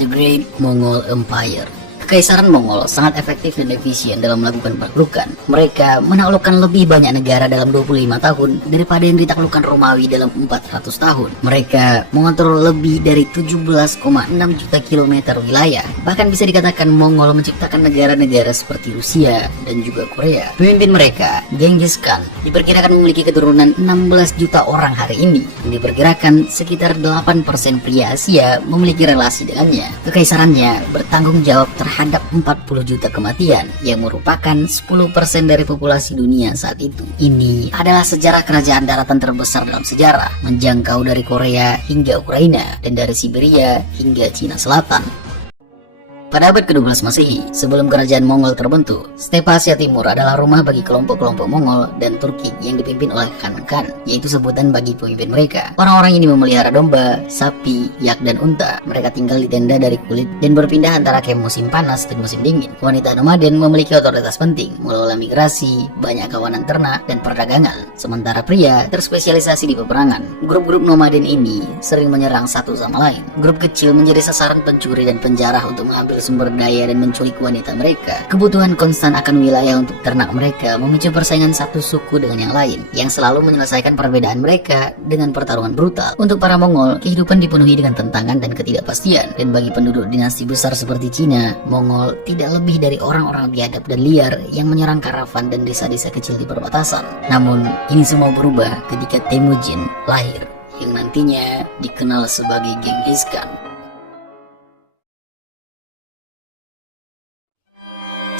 The Great Mongol Empire. Kekaisaran Mongol sangat efektif dan efisien dalam melakukan penaklukan. Mereka menaklukkan lebih banyak negara dalam 25 tahun daripada yang ditaklukkan Romawi dalam 400 tahun. Mereka mengontrol lebih dari 17,6 juta kilometer wilayah. Bahkan bisa dikatakan Mongol menciptakan negara-negara seperti Rusia dan juga Korea. Pemimpin mereka, Genghis Khan, diperkirakan memiliki keturunan 16 juta orang hari ini. Diperkirakan sekitar 8% pria Asia memiliki relasi dengannya. Kekaisarannya bertanggung jawab terhadap 40 juta kematian yang merupakan 10% dari populasi dunia saat itu. Ini adalah sejarah kerajaan daratan terbesar dalam sejarah, menjangkau dari Korea hingga Ukraina dan dari Siberia hingga Cina Selatan. Pada abad ke-12 Masehi, sebelum kerajaan Mongol terbentuk, stepa Asia Timur adalah rumah bagi kelompok-kelompok Mongol dan Turki yang dipimpin oleh Khan Khan, yaitu sebutan bagi pemimpin mereka. Orang-orang ini memelihara domba, sapi, yak, dan unta. Mereka tinggal di tenda dari kulit dan berpindah antara camp musim panas dan musim dingin. Wanita nomaden memiliki otoritas penting, mengelola migrasi, banyak kawanan ternak, dan perdagangan. Sementara pria terspesialisasi di peperangan. Grup-grup nomaden ini sering menyerang satu sama lain. Grup kecil menjadi sasaran pencuri dan penjara untuk mengambil sumber daya dan menculik wanita mereka. Kebutuhan konstan akan wilayah untuk ternak mereka memicu persaingan satu suku dengan yang lain, yang selalu menyelesaikan perbedaan mereka dengan pertarungan brutal. Untuk para Mongol, kehidupan dipenuhi dengan tentangan dan ketidakpastian, dan bagi penduduk dinasti besar seperti Cina, Mongol tidak lebih dari orang-orang biadab dan liar yang menyerang karavan dan desa-desa kecil di perbatasan. Namun, ini semua berubah ketika Temujin lahir, yang nantinya dikenal sebagai Genghis Khan.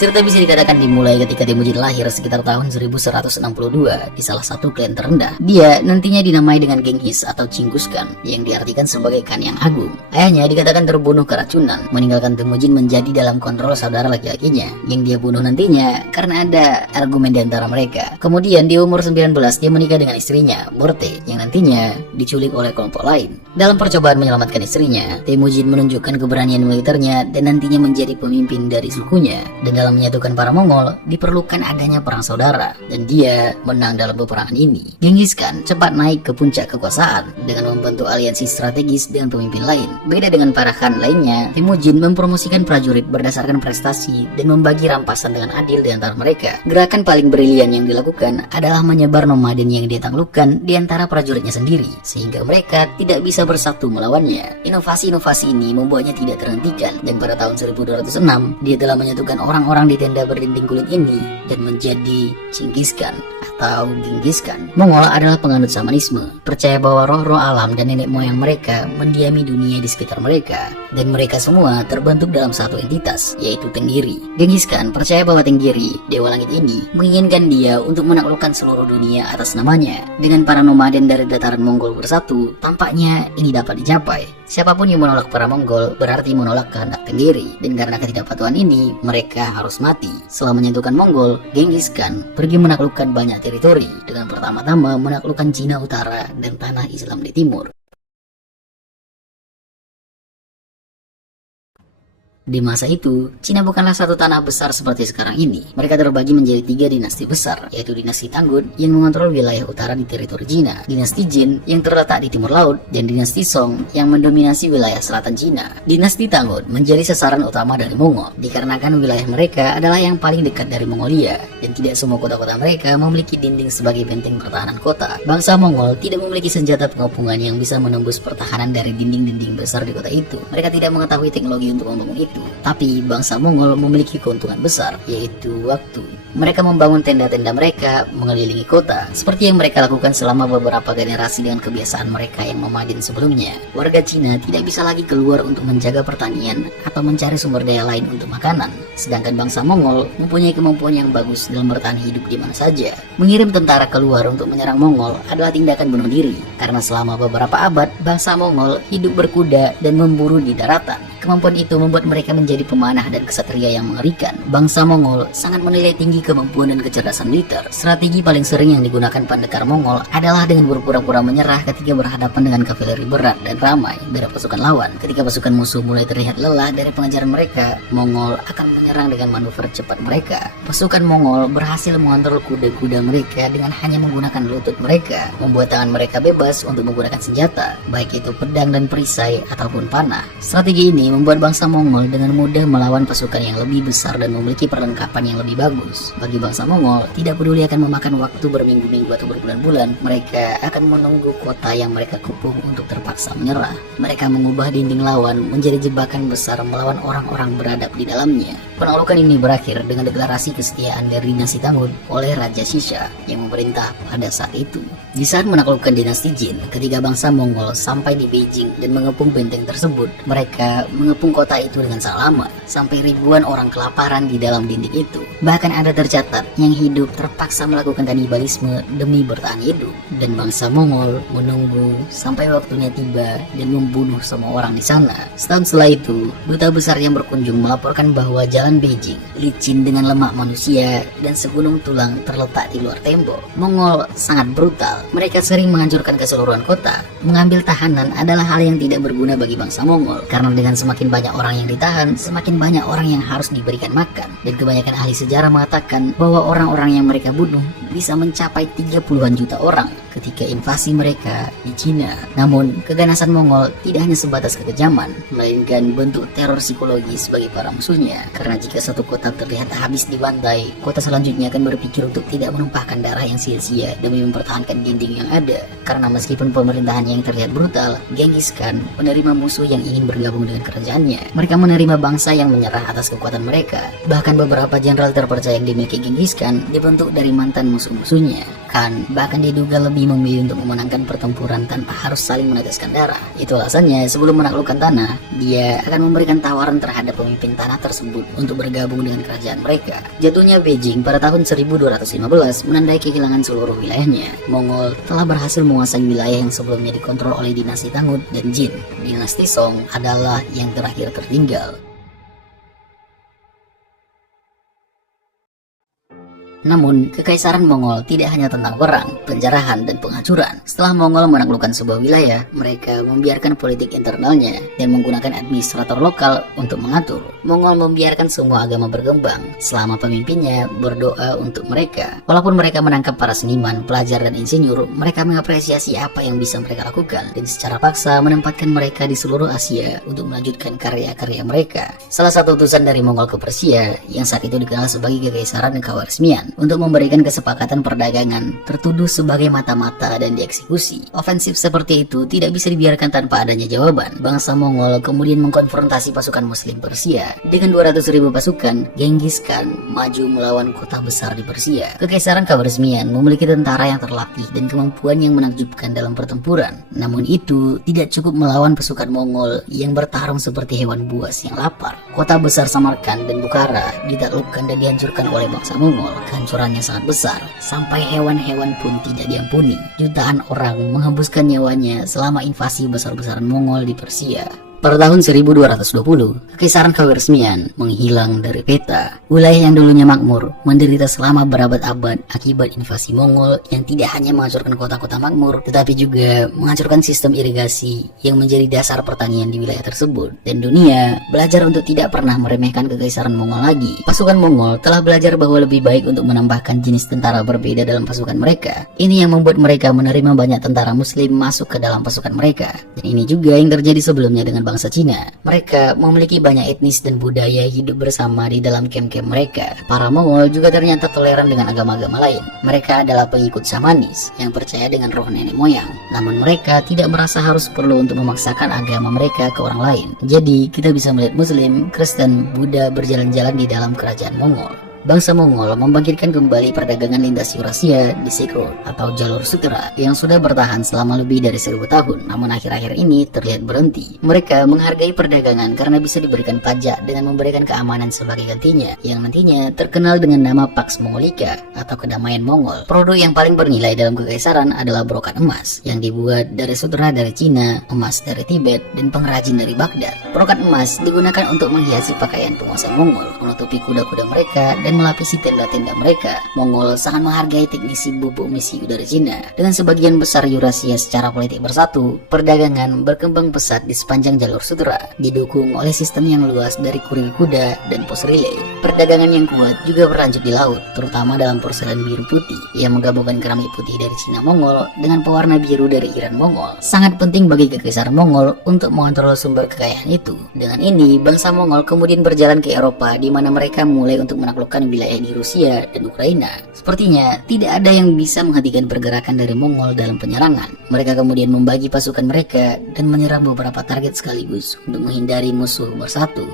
Cerita bisa dikatakan dimulai ketika Temujin lahir sekitar tahun 1162 di salah satu klan terendah. Dia nantinya dinamai dengan Genghis atau Chinggis Khan, yang diartikan sebagai Khan yang agung. Ayahnya dikatakan terbunuh keracunan, meninggalkan Temujin menjadi dalam kontrol saudara laki-lakinya, yang dia bunuh nantinya karena ada argumen di antara mereka. Kemudian di umur 19 dia menikah dengan istrinya, Borte, yang nantinya diculik oleh kelompok lain. Dalam percobaan menyelamatkan istrinya, Temujin menunjukkan keberanian militernya dan nantinya menjadi pemimpin dari sukunya. Dan dalam menyatukan para Mongol, diperlukan adanya perang saudara, dan dia menang dalam peperangan ini. Genghis Khan cepat naik ke puncak kekuasaan dengan membentuk aliansi strategis dengan pemimpin lain. Beda dengan para Khan lainnya, Temujin mempromosikan prajurit berdasarkan prestasi dan membagi rampasan dengan adil di antara mereka. Gerakan paling brilian yang dilakukan adalah menyebar nomaden yang dia taklukkan di antara prajuritnya sendiri, sehingga mereka tidak bisa bersatu melawannya. Inovasi-inovasi ini membuatnya tidak terhentikan, dan pada tahun 1206 dia telah menyatukan orang-orang di tenda berdinding kulit ini dan menjadi Chinggis Khan atau Genghis Khan. Mongol adalah penganut shamanisme, percaya bahwa roh-roh alam dan nenek moyang mereka mendiami dunia di sekitar mereka, dan mereka semua terbentuk dalam satu entitas, yaitu Tenggiri. Genghis Khan percaya bahwa Tenggiri, dewa langit ini, menginginkan dia untuk menaklukkan seluruh dunia atas namanya. Dengan para nomaden dari dataran Mongol bersatu, tampaknya ini dapat dicapai. Siapapun yang menolak para Mongol berarti menolak kehendak Tenggiri, dan karena ketidakpatuhan ini, mereka harus mati. Setelah menyatukan Mongol, Genghis Khan pergi menaklukkan banyak teritori, dengan pertama-tama menaklukkan Cina Utara dan tanah Islam di timur. Di masa itu, Cina bukanlah satu tanah besar seperti sekarang ini. Mereka terbagi menjadi 3 dinasti besar, yaitu dinasti Tangut yang mengontrol wilayah utara di teritori Cina, dinasti Jin yang terletak di timur laut, dan dinasti Song yang mendominasi wilayah selatan Cina. Dinasti Tangut menjadi sasaran utama dari Mongol, dikarenakan wilayah mereka adalah yang paling dekat dari Mongolia, dan tidak semua kota-kota mereka memiliki dinding sebagai benteng pertahanan kota. Bangsa Mongol tidak memiliki senjata pengepungan yang bisa menembus pertahanan dari dinding-dinding besar di kota itu. Mereka tidak mengetahui teknologi untuk membangun itu. Tapi bangsa Mongol memiliki keuntungan besar, yaitu waktu. Mereka membangun tenda-tenda mereka mengelilingi kota, seperti yang mereka lakukan selama beberapa generasi dengan kebiasaan mereka yang nomaden sebelumnya. Warga Cina tidak bisa lagi keluar untuk menjaga pertanian atau mencari sumber daya lain untuk makanan, sedangkan bangsa Mongol mempunyai kemampuan yang bagus dalam bertahan hidup di mana saja. Mengirim tentara keluar untuk menyerang Mongol adalah tindakan bunuh diri, karena selama beberapa abad bangsa Mongol hidup berkuda dan memburu di daratan. Kemampuan itu membuat mereka menjadi pemanah dan kesatria yang mengerikan. Bangsa Mongol sangat menilai tinggi kemampuan dan kecerdasan militer. Strategi paling sering yang digunakan pendekar Mongol adalah dengan berpura-pura menyerah ketika berhadapan dengan kavaleri berat dan ramai dari pasukan lawan. Ketika pasukan musuh mulai terlihat lelah dari pengejaran mereka, Mongol akan menyerang dengan manuver cepat mereka. Pasukan Mongol berhasil mengontrol kuda-kuda mereka dengan hanya menggunakan lutut mereka, membuat tangan mereka bebas untuk menggunakan senjata, baik itu pedang dan perisai ataupun panah. Strategi ini membuat bangsa Mongol dengan mudah melawan pasukan yang lebih besar dan memiliki perlengkapan yang lebih bagus. Bagi bangsa Mongol, tidak peduli akan memakan waktu berminggu-minggu atau berbulan-bulan, mereka akan menunggu kota yang mereka kepung untuk terpaksa menyerah. Mereka mengubah dinding lawan menjadi jebakan besar melawan orang-orang beradab di dalamnya. Penaklukan ini berakhir dengan deklarasi kesetiaan dari dinasti Tangud oleh Raja Sisha yang memerintah pada saat itu. Di saat menaklukkan dinasti Jin, ketika bangsa Mongol sampai di Beijing dan mengepung benteng tersebut, mereka mengepung kota itu dengan sangat lama, sampai ribuan orang kelaparan di dalam dinding itu. Bahkan ada tercatat yang hidup terpaksa melakukan kanibalisme demi bertahan hidup, dan bangsa Mongol menunggu sampai waktunya tiba dan membunuh semua orang di sana. Setahun setelah itu, duta besar yang berkunjung melaporkan bahwa jalan Beijing licin dengan lemak manusia dan segunung tulang terletak di luar tembok. Mongol sangat brutal. Mereka sering menghancurkan keseluruhan kota. Mengambil tahanan adalah hal yang tidak berguna bagi bangsa Mongol, karena dengan semakin banyak orang yang ditahan, semakin banyak orang yang harus diberikan makan. Dan kebanyakan ahli sejarah mengatakan bahwa orang-orang yang mereka bunuh bisa mencapai 30-an juta orang ketika invasi mereka di Cina. Namun, keganasan Mongol tidak hanya sebatas kekejaman, melainkan bentuk teror psikologis bagi para musuhnya. Karena jika satu kota terlihat habis dibantai, kota selanjutnya akan berpikir untuk tidak menumpahkan darah yang sia-sia demi mempertahankan dinding yang ada. Karena meskipun pemerintahan yang terlihat brutal, Genghis Khan menerima musuh yang ingin bergabung dengan kerajaannya. Mereka menerima bangsa yang menyerah atas kekuatan mereka. Bahkan beberapa jenderal terpercaya yang dimiliki Genghis Khan dibentuk dari mantan musuh-musuhnya. Khan bahkan diduga lebih memilih untuk memenangkan pertempuran tanpa harus saling meneteskan darah. Itu alasannya sebelum menaklukkan tanah, dia akan memberikan tawaran terhadap pemimpin tanah tersebut untuk bergabung dengan kerajaan mereka. Jatuhnya Beijing pada tahun 1215 menandai kehilangan seluruh wilayahnya. Mongol telah berhasil menguasai wilayah yang sebelumnya dikontrol oleh dinasti Tangud dan Jin. Dinasti Song adalah yang terakhir tertinggal. Namun, kekaisaran Mongol tidak hanya tentang perang, penjarahan, dan penghancuran. Setelah Mongol menaklukkan sebuah wilayah, mereka membiarkan politik internalnya dan menggunakan administrator lokal untuk mengatur. Mongol membiarkan semua agama berkembang selama pemimpinnya berdoa untuk mereka. Walaupun mereka menangkap para seniman, pelajar, dan insinyur, mereka mengapresiasi apa yang bisa mereka lakukan dan secara paksa menempatkan mereka di seluruh Asia untuk melanjutkan karya-karya mereka. Salah satu utusan dari Mongol ke Persia yang saat itu dikenal sebagai Kekaisaran Khawarizmian untuk memberikan kesepakatan perdagangan tertuduh sebagai mata-mata dan dieksekusi. Ofensif seperti itu tidak bisa dibiarkan tanpa adanya jawaban. Bangsa Mongol kemudian mengkonfrontasi pasukan Muslim Persia. Dengan 200.000 pasukan, Genghis Khan maju melawan kota besar di Persia. Kekaisaran Khawarizmian memiliki tentara yang terlatih dan kemampuan yang menakjubkan dalam pertempuran. Namun itu tidak cukup melawan pasukan Mongol yang bertarung seperti hewan buas yang lapar. Kota besar Samarkand dan Bukhara ditaklukkan dan dihancurkan oleh bangsa Mongol. Kehancurannya sangat besar, sampai hewan-hewan pun tidak diampuni. Jutaan orang menghembuskan nyawanya selama invasi besar-besaran Mongol di Persia. Pada tahun 1220, Kekaisaran Khawarizmian menghilang dari peta. Wilayah yang dulunya makmur menderita selama berabad-abad akibat invasi Mongol yang tidak hanya menghancurkan kota-kota makmur, tetapi juga menghancurkan sistem irigasi yang menjadi dasar pertanian di wilayah tersebut. Dan dunia belajar untuk tidak pernah meremehkan Kekaisaran Mongol lagi. Pasukan Mongol telah belajar bahwa lebih baik untuk menambahkan jenis tentara berbeda dalam pasukan mereka. Ini yang membuat mereka menerima banyak tentara Muslim masuk ke dalam pasukan mereka. Dan ini juga yang terjadi sebelumnya dengan bangsa Cina. Mereka memiliki banyak etnis dan budaya hidup bersama di dalam kem-kem mereka. Para Mongol juga ternyata toleran dengan agama-agama lain. Mereka adalah pengikut Shamanis yang percaya dengan roh nenek moyang. Namun mereka tidak merasa harus perlu untuk memaksakan agama mereka ke orang lain. Jadi kita bisa melihat Muslim, Kristen, Buddha berjalan-jalan di dalam kerajaan Mongol. Bangsa Mongol membangkitkan kembali perdagangan lintas Eurasia di Silk Road atau jalur sutera yang sudah bertahan selama lebih dari 1000 tahun, namun akhir-akhir ini terlihat berhenti. Mereka menghargai perdagangan karena bisa diberikan pajak dengan memberikan keamanan sebagai gantinya, yang nantinya terkenal dengan nama Pax Mongolica atau kedamaian Mongol. Produk yang paling bernilai dalam kekaisaran adalah brokat emas yang dibuat dari sutera dari Cina, emas dari Tibet, dan pengrajin dari Baghdad. Brokat emas digunakan untuk menghiasi pakaian penguasa Mongol, menutupi kuda-kuda mereka dan dan melapisi tenda-tenda mereka. Mongol sangat menghargai teknisi bubuk misi udara Cina. Dengan sebagian besar Eurasia secara politik bersatu, perdagangan berkembang pesat di sepanjang jalur sutra, didukung oleh sistem yang luas dari kurir kuda dan pos relay. Perdagangan yang kuat juga berlanjut di laut, terutama dalam porselen biru putih yang menggabungkan keramik putih dari Cina Mongol dengan pewarna biru dari Iran Mongol. Sangat penting bagi kekaisaran Mongol untuk mengontrol sumber kekayaan itu. Dengan ini, bangsa Mongol kemudian berjalan ke Eropa, di mana mereka mulai untuk menaklukkan wilayah di Rusia dan Ukraina. Sepertinya tidak ada yang bisa menghentikan pergerakan dari Mongol dalam penyerangan. Mereka kemudian membagi pasukan mereka dan menyerang beberapa target sekaligus untuk menghindari musuh bersatu.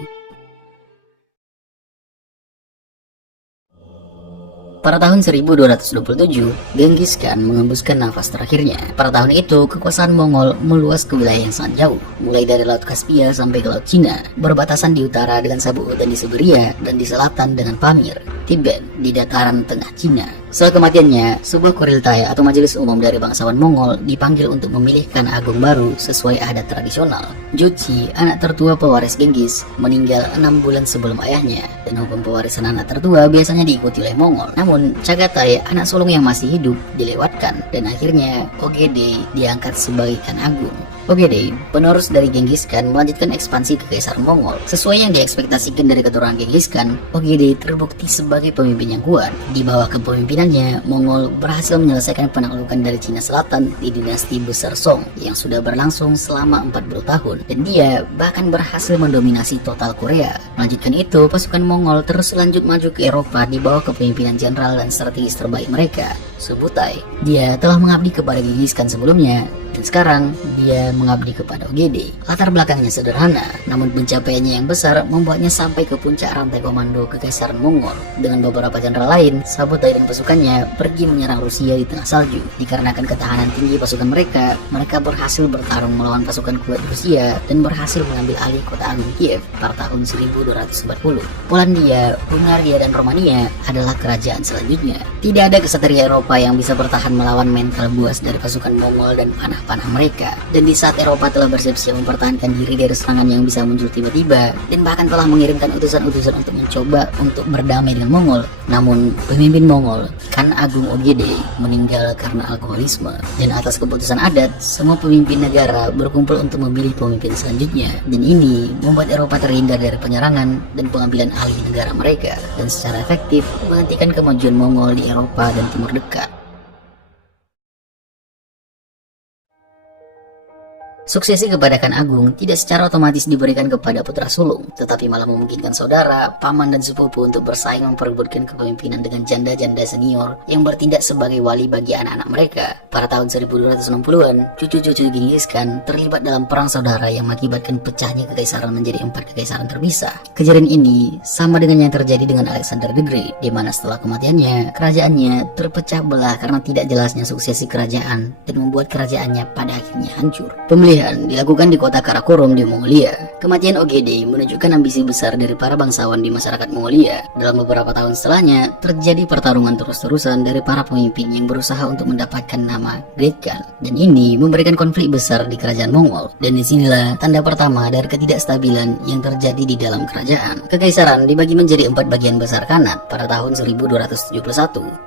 Pada tahun 1227, Genghis Khan mengembuskan nafas terakhirnya. Pada tahun itu, kekuasaan Mongol meluas ke wilayah yang sangat jauh, mulai dari Laut Kaspia sampai ke Laut Cina, berbatasan di utara dengan sabuk hutan di Siberia dan di selatan dengan Pamir, Tibet, di dataran tengah Cina. Setelah kematiannya, sebuah kuriltai atau majelis umum dari bangsawan Mongol dipanggil untuk memilihkan agung baru sesuai adat tradisional. Jochi, anak tertua pewaris Genghis, meninggal 6 bulan sebelum ayahnya, dan hukum pewarisan anak tertua biasanya diikuti oleh Mongol. Namun, Chagatai, anak sulung yang masih hidup, dilewatkan, dan akhirnya Ogedei diangkat sebagai Khan Agung. Ogedei, penerus dari Genghis Khan, melanjutkan ekspansi kekaisaran Mongol. Sesuai yang diekspektasikan dari keturunan Genghis Khan, Ogedei terbukti sebagai pemimpin yang kuat. Di bawah kepemimpinannya, Mongol berhasil menyelesaikan penaklukan dari Cina Selatan di dinasti besar Song yang sudah berlangsung selama 40 tahun, dan dia bahkan berhasil mendominasi total Korea. Melanjutkan itu, pasukan Mongol terus lanjut maju ke Eropa di bawah kepemimpinan jenderal dan strategis terbaik mereka, Subutai. Dia telah mengabdi kepada Genghis Khan sebelumnya, dan sekarang dia mengabdi kepada Ogedei. Latar belakangnya sederhana, namun pencapaiannya yang besar membuatnya sampai ke puncak rantai komando kekaisaran Mongol. Dengan beberapa jenderal lain, Subutai dan pasukannya pergi menyerang Rusia di tengah salju. Dikarenakan ketahanan tinggi pasukan mereka, mereka berhasil bertarung melawan pasukan kuat Rusia dan berhasil mengambil alih kota agung Kiev pada tahun 1240. Polandia, Hungaria, dan Romania adalah kerajaan selanjutnya. Tidak ada kesatria Eropa yang bisa bertahan melawan mental buas dari pasukan Mongol dan panah mereka. Dan di saat Eropa telah bersiap-siap mempertahankan diri dari serangan yang bisa muncul tiba-tiba, dan bahkan telah mengirimkan utusan-utusan untuk mencoba untuk berdamai dengan Mongol, namun pemimpin Mongol, Khan Agung Ogedei, meninggal karena alkoholisme. Dan atas keputusan adat, semua pemimpin negara berkumpul untuk memilih pemimpin selanjutnya, dan ini membuat Eropa terhindar dari penyerangan dan pengambilan alih negara mereka, dan secara efektif menghentikan kemajuan Mongol di Eropa dan Timur Dekat. Suksesi kepada Khan Agung tidak secara otomatis diberikan kepada putra sulung, tetapi malah memungkinkan saudara, paman, dan sepupu untuk bersaing memperebutkan kepemimpinan dengan janda-janda senior yang bertindak sebagai wali bagi anak-anak mereka. Pada tahun 1260-an, cucu-cucu Genghis Khan terlibat dalam perang saudara yang mengakibatkan pecahnya kekaisaran menjadi 4 kekaisaran terpisah. Kejadian ini sama dengan yang terjadi dengan Alexander the Great, di mana setelah kematiannya, kerajaannya terpecah belah karena tidak jelasnya suksesi kerajaan dan membuat kerajaannya pada akhirnya hancur. Dilakukan di kota Karakorum di Mongolia. Kematian Ogedei menunjukkan ambisi besar dari para bangsawan di masyarakat Mongolia. Dalam beberapa tahun setelahnya, terjadi pertarungan terus-terusan dari para pemimpin yang berusaha untuk mendapatkan nama Great Khan. Dan ini memberikan konflik besar di kerajaan Mongol. Dan disinilah tanda pertama dari ketidakstabilan yang terjadi di dalam kerajaan. Kekaisaran dibagi menjadi 4 bagian besar Khanat pada tahun 1271.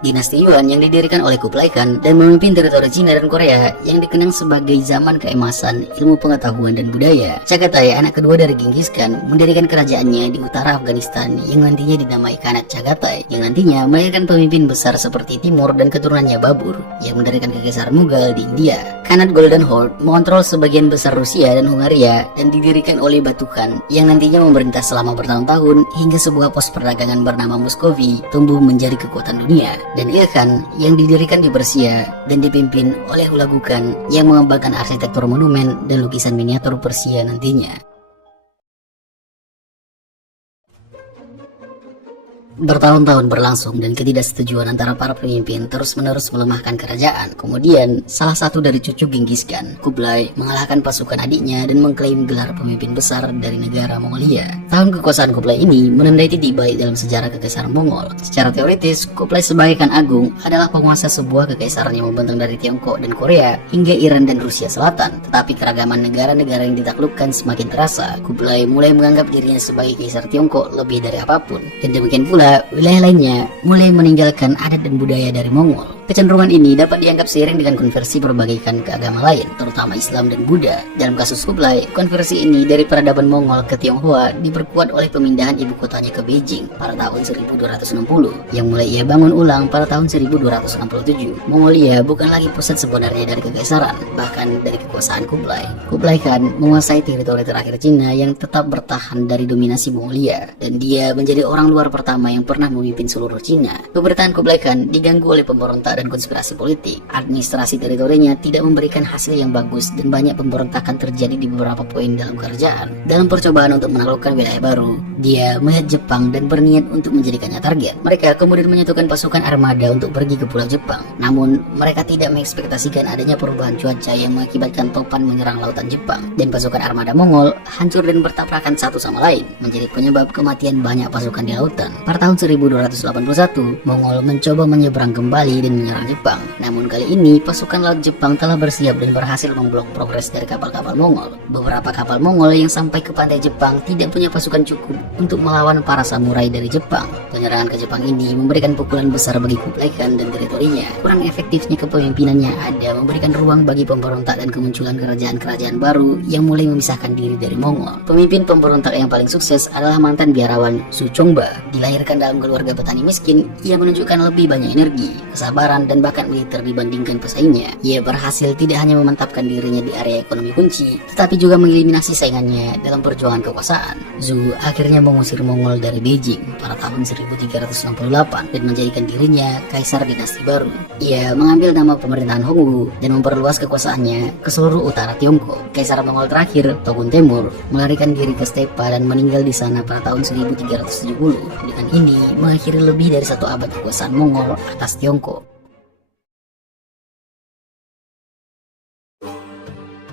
Dinasti Yuan yang didirikan oleh Kublai Khan dan memimpin teritori Cina dan Korea yang dikenang sebagai zaman keemasan ilmu pengetahuan dan budaya. Chagatai, anak kedua dari Genghis Khan, mendirikan kerajaannya di utara Afghanistan yang nantinya dinamai Khanat Chagatai, yang nantinya melahirkan pemimpin besar seperti Timur dan keturunannya Babur yang mendirikan kekaisaran Mughal di India. Khanat Golden Horde mengontrol sebagian besar Rusia dan Hungaria dan didirikan oleh Batu Khan yang nantinya memerintah selama bertahun-tahun hingga sebuah pos perdagangan bernama Muscovy tumbuh menjadi kekuatan dunia. Dan Ilkhan yang didirikan di Persia dan dipimpin oleh Hulagu Khan yang mengembangkan arsitektur monumen dan lukisan miniatur Persia nantinya. Bertahun-tahun berlangsung dan ketidaksetujuan antara para pemimpin terus-menerus melemahkan kerajaan. Kemudian, salah satu dari cucu Genghis Khan, Kublai, mengalahkan pasukan adiknya dan mengklaim gelar pemimpin besar dari negara Mongolia. Tahun kekuasaan Kublai ini menandai titik baik dalam sejarah kekaisaran Mongol. Secara teoritis, Kublai sebagai Khan Agung adalah penguasa sebuah kekaisaran yang membentang dari Tiongkok dan Korea hingga Iran dan Rusia Selatan. Tetapi keragaman negara-negara yang ditaklukkan semakin terasa. Kublai mulai menganggap dirinya sebagai kaisar Tiongkok lebih dari apapun. Dan demikian pula pula, wilayah lainnya mulai meninggalkan adat dan budaya dari Mongol. Kecenderungan ini dapat dianggap seiring dengan konversi berbagai keagama lain, terutama Islam dan Buddha. Dalam kasus Kublai, konversi ini dari peradaban Mongol ke Tionghoa diperkuat oleh pemindahan ibu kotanya ke Beijing pada tahun 1260, yang mulai ia bangun ulang pada tahun 1267. Mongolia bukan lagi pusat sebenarnya dari kekaisaran, bahkan dari kekuasaan Kublai. Kublai Khan menguasai teritori terakhir Cina yang tetap bertahan dari dominasi Mongolia, dan dia menjadi orang luar pertama yang pernah memimpin seluruh Cina. Pemerintahan Kublai Khan diganggu oleh pemberontak dan konspirasi politik. Administrasi teritorinya tidak memberikan hasil yang bagus dan banyak pemberontakan terjadi di beberapa poin dalam kerajaan. Dalam percobaan untuk menaklukkan wilayah baru, dia melihat Jepang dan berniat untuk menjadikannya target. Mereka kemudian menyatukan pasukan armada untuk pergi ke pulau Jepang. Namun, mereka tidak mengekspektasikan adanya perubahan cuaca yang mengakibatkan topan menyerang lautan Jepang, dan pasukan armada Mongol hancur dan bertabrakan satu sama lain, menjadi penyebab kematian banyak pasukan di lautan. Pada tahun 1281, Mongol mencoba menyeberang kembali dan menyerang Jepang. Namun kali ini pasukan laut Jepang telah bersiap dan berhasil memblok progres dari kapal-kapal Mongol. Beberapa kapal Mongol yang sampai ke pantai Jepang tidak punya pasukan cukup untuk melawan para samurai dari Jepang. Penyerangan ke Jepang ini memberikan pukulan besar bagi Kublai Khan dan teritorinya. Kurang efektifnya kepemimpinannya ada memberikan ruang bagi pemberontak dan kemunculan kerajaan-kerajaan baru yang mulai memisahkan diri dari Mongol. Pemimpin pemberontak yang paling sukses adalah mantan biarawan Su Chongba. Dilahirkan dalam keluarga petani miskin, ia menunjukkan lebih banyak energi, kesabaran, dan bahkan militer dibandingkan pesaingnya. Ia berhasil tidak hanya memantapkan dirinya di area ekonomi kunci, tetapi juga mengeliminasi saingannya dalam perjuangan kekuasaan. Zhu akhirnya mengusir Mongol dari Beijing pada tahun 1368 dan menjadikan dirinya kaisar dinasti baru. Ia mengambil nama pemerintahan Hongwu dan memperluas kekuasaannya ke seluruh utara Tiongkok. Kaisar Mongol terakhir, Togun Temur, melarikan diri ke Stepa dan meninggal di sana pada tahun 1370. Dengan ini mengakhiri lebih dari satu abad kekuasaan Mongol atas Tiongkok.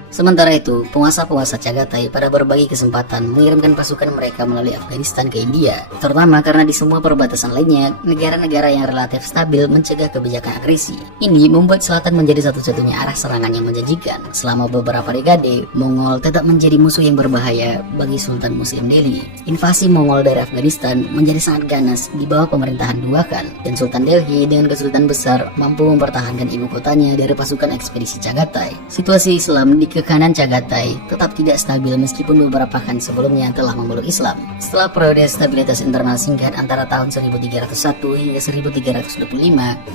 Sementara itu, penguasa-penguasa Chagatai pada berbagai kesempatan mengirimkan pasukan mereka melalui Afghanistan ke India, terutama karena di semua perbatasan lainnya, negara-negara yang relatif stabil mencegah kebijakan agresi. Ini membuat selatan menjadi satu-satunya arah serangan yang menjanjikan. Selama beberapa dekade, Mongol tetap menjadi musuh yang berbahaya bagi Sultan Muslim Delhi. Invasi Mongol dari Afghanistan menjadi sangat ganas di bawah pemerintahan Dua Khan, dan Sultan Delhi dengan kesulitan besar mampu mempertahankan ibu kotanya dari pasukan ekspedisi Chagatai. Situasi Islam di kanan Chagatai tetap tidak stabil meskipun beberapa khan sebelumnya telah memeluk Islam. Setelah periode stabilitas internal singkat antara tahun 1301 hingga 1325,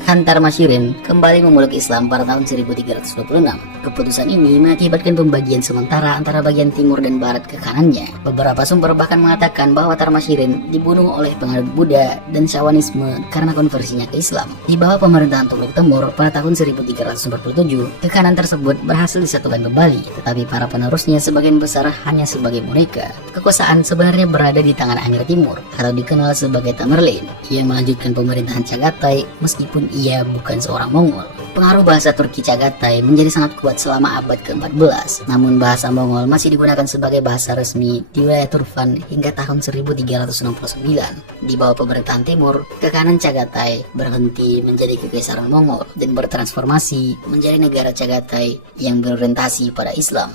Khan Tarmashirin kembali memeluk Islam pada tahun 1326. Keputusan ini mengakibatkan pembagian sementara antara bagian timur dan barat ke kanannya. Beberapa sumber bahkan mengatakan bahwa Tarmashirin dibunuh oleh penganut Buddha dan Syawanisme karena konversinya ke Islam. Di bawah pemerintahan Tugluk Temur pada tahun 1347, kekhanan tersebut berhasil disatukan kembali, tetapi para penerusnya sebagian besar hanya sebagai boneka. Kekuasaan sebenarnya berada di tangan Amir Timur atau dikenal sebagai Tamerlane. Ia melanjutkan pemerintahan Chagatai meskipun ia bukan seorang Mongol. Pengaruh bahasa Turki Chagatai menjadi sangat kuat selama abad ke-14. Namun bahasa Mongol masih digunakan sebagai bahasa resmi di wilayah Turfan hingga tahun 1369. Di bawah pemerintahan Timur, kekhanan Chagatai berhenti menjadi kekaisaran Mongol dan bertransformasi menjadi negara Chagatai yang berorientasi pada Islam.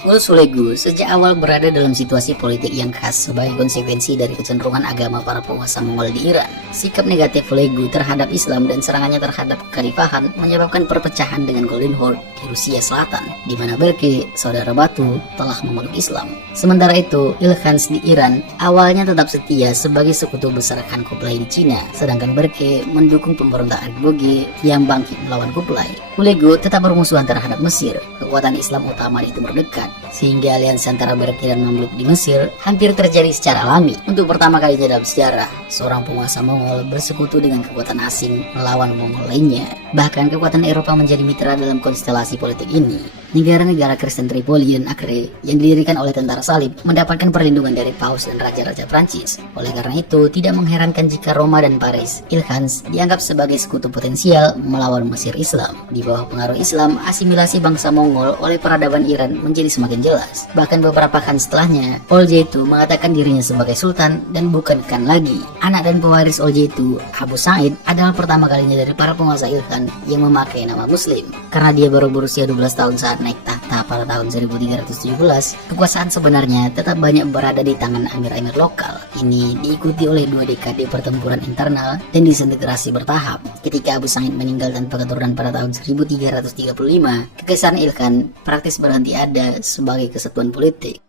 Ulsulegu sejak awal berada dalam situasi politik yang khas sebagai konsekuensi dari kecenderungan agama para penguasa Mongol di Iran. Sikap negatif Ulegu terhadap Islam dan serangannya terhadap kekhalifahan menyebabkan perpecahan dengan Golden Horde di Rusia Selatan, di mana Berke, saudara Batu, telah memeluk Islam. Sementara itu, Ilkhans di Iran awalnya tetap setia sebagai sekutu besar Khan Kublai di Cina, sedangkan Berke mendukung pemberontak Argoge yang bangkit melawan Kublai. Ulegu tetap bermusuhan terhadap Mesir, kekuatan Islam utama di Timur Dekat, sehingga aliansi antara Berke dan Mamluk di Mesir hampir terjadi secara alami. Untuk pertama kalinya dalam sejarah, seorang penguasa Mongol bersekutu dengan kekuatan asing melawan Mongol lainnya. Bahkan kekuatan Eropa menjadi mitra dalam konstelasi politik ini. Negara-negara Kristen Tripoli dan Acre yang didirikan oleh tentara salib mendapatkan perlindungan dari Paus dan Raja-Raja Prancis. Oleh karena itu, tidak mengherankan jika Roma dan Paris, Ilkhans dianggap sebagai sekutu potensial melawan Mesir Islam. Di bawah pengaruh Islam, asimilasi bangsa Mongol oleh peradaban Iran menjadi semakin jelas. Bahkan beberapa khan setelahnya, Oljaitu mengatakan dirinya sebagai sultan dan bukan khan lagi. Anak dan pewaris Oljaitu, Abu Sa'id, adalah pertama kalinya dari para penguasa Ilkhan yang memakai nama Muslim. Karena dia baru berusia 12 tahun saat saat naik tahta pada tahun 1317, kekuasaan sebenarnya tetap banyak berada di tangan amir-amir lokal. Ini diikuti oleh 2 dekade pertempuran internal dan disintegrasi bertahap. Ketika Abu Sa'id meninggal tanpa keturunan pada tahun 1335, Kekaisaran Ilkhan praktis berhenti ada sebagai kesatuan politik.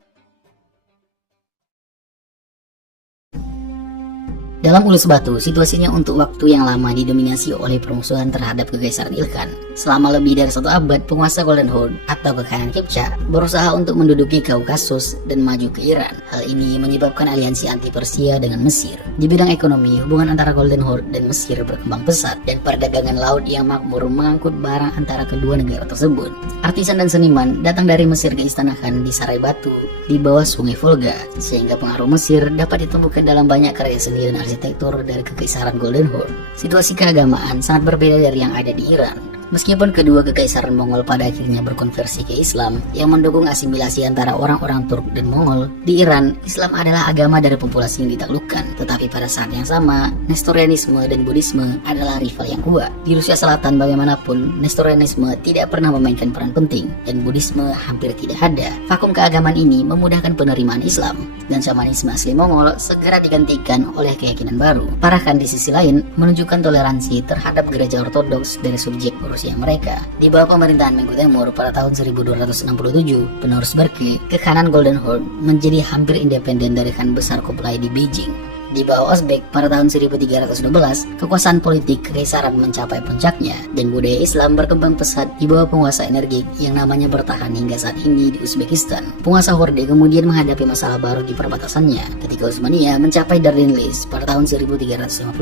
Dalam Ulus Batu, situasinya untuk waktu yang lama didominasi oleh permusuhan terhadap Kekaisaran Ilkhan. Selama lebih dari 1 abad, penguasa Golden Horde atau kekaisaran Kipchak berusaha untuk menduduki Kaukasus dan maju ke Iran. Hal ini menyebabkan aliansi anti-Persia dengan Mesir. Di bidang ekonomi, hubungan antara Golden Horde dan Mesir berkembang pesat, dan perdagangan laut yang makmur mengangkut barang antara kedua negara tersebut. Artisan dan seniman datang dari Mesir ke Istana Khan di Sarai Batu di bawah Sungai Volga, sehingga pengaruh Mesir dapat ditemukan dalam banyak karya seni dan arsitektur dari Kekaisaran Golden Horde. Situasi keagamaan sangat berbeda dari yang ada di Iran. Meskipun kedua kekaisaran Mongol pada akhirnya berkonversi ke Islam yang mendukung asimilasi antara orang-orang Turk dan Mongol, di Iran, Islam adalah agama dari populasi yang ditaklukkan. Tetapi pada saat yang sama, Nestorianisme dan Buddhisme adalah rival yang kuat. Di Rusia Selatan bagaimanapun, Nestorianisme tidak pernah memainkan peran penting, dan Buddhisme hampir tidak ada. Vakum keagamaan ini memudahkan penerimaan Islam, dan Shamanisme asli Mongol segera digantikan oleh keyakinan baru. Para Khan di sisi lain menunjukkan toleransi terhadap gereja ortodoks dari subjek Rusia mereka. Di bawah pemerintahan Mengku Temur pada tahun 1267, penerus Berke, kekhanan Golden Horde menjadi hampir independen dari Khan besar Kublai di Beijing. Di bawah Uzbek pada tahun 1312, kekuasaan politik kekaisaran mencapai puncaknya, dan budaya Islam berkembang pesat di bawah penguasa energik yang namanya bertahan hingga saat ini di Uzbekistan. Penguasa Horde kemudian menghadapi masalah baru di perbatasannya ketika Utsmania mencapai Dardanelles pada tahun 1354.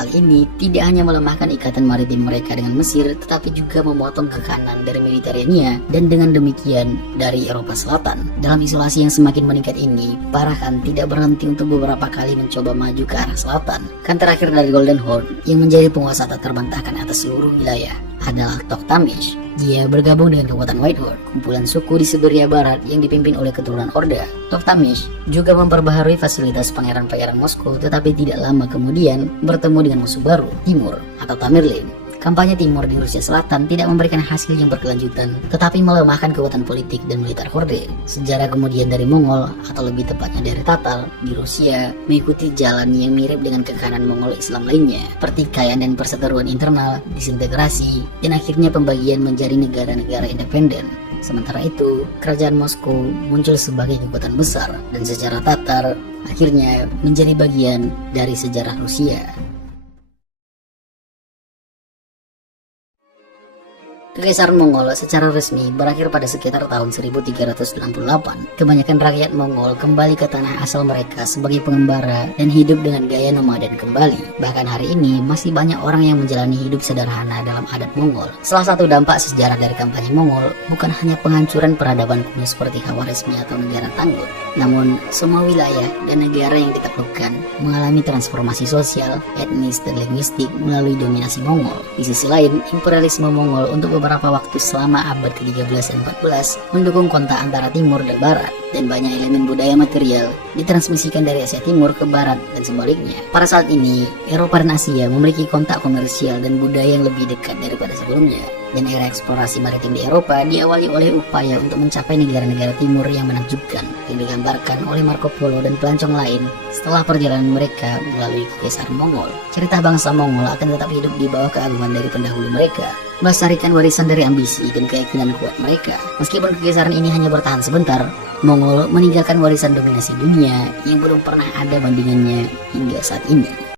Hal ini tidak hanya melemahkan ikatan maritim mereka dengan Mesir, tetapi juga memotong kekanan dari Mediterania dan dengan demikian dari Eropa Selatan. Dalam isolasi yang semakin meningkat ini, para Khan tidak berhenti untuk beberapa kali mencoba maju ke arah selatan. Khan terakhir dari Golden Horde yang menjadi penguasa tak terbantahkan atas seluruh wilayah adalah Tokhtamesh. Dia bergabung dengan kekuatan White Horde, kumpulan suku di Siberia Barat yang dipimpin oleh keturunan Orda. Tokhtamesh juga memperbaharui fasilitas pangeran-pangeran Moskow, tetapi tidak lama kemudian bertemu dengan musuh baru, Timur atau Tamerlane. Kampanye Timur di Rusia Selatan tidak memberikan hasil yang berkelanjutan, tetapi melemahkan kekuatan politik dan militer Horde. Sejarah kemudian dari Mongol, atau lebih tepatnya dari Tatar, di Rusia mengikuti jalan yang mirip dengan kekhanan Mongol Islam lainnya. Pertikaian dan perseteruan internal, disintegrasi, dan akhirnya pembagian menjadi negara-negara independen. Sementara itu, kerajaan Moskow muncul sebagai kekuatan besar, dan sejarah Tatar akhirnya menjadi bagian dari sejarah Rusia. Kekaisaran Mongol secara resmi berakhir pada sekitar tahun 1368. Kebanyakan rakyat Mongol kembali ke tanah asal mereka sebagai pengembara dan hidup dengan gaya nomaden kembali. Bahkan hari ini masih banyak orang yang menjalani hidup sederhana dalam adat Mongol. Salah satu dampak sejarah dari kampanye Mongol bukan hanya penghancuran peradaban kuno seperti Khawarizmi atau negara Tangut, namun semua wilayah dan negara yang ditaklukkan mengalami transformasi sosial, etnis, dan linguistik melalui dominasi Mongol. Di sisi lain, imperialisme Mongol untuk beberapa waktu selama abad ke-13 dan 14 mendukung kontak antara Timur dan Barat, dan banyak elemen budaya material ditransmisikan dari Asia Timur ke Barat dan sebaliknya. Pada saat ini, Eropa dan Asia memiliki kontak komersial dan budaya yang lebih dekat daripada sebelumnya, dan era eksplorasi maritim di Eropa diawali oleh upaya untuk mencapai negara-negara timur yang menakjubkan, yang digambarkan oleh Marco Polo dan pelancong lain setelah perjalanan mereka melalui Kekaisaran Mongol. Cerita bangsa Mongol akan tetap hidup di bawah keagungan dari pendahulu mereka, melestarikan warisan dari ambisi dan keyakinan kuat mereka. Meskipun kekaisaran ini hanya bertahan sebentar, Mongol meninggalkan warisan dominasi dunia yang belum pernah ada bandingannya hingga saat ini.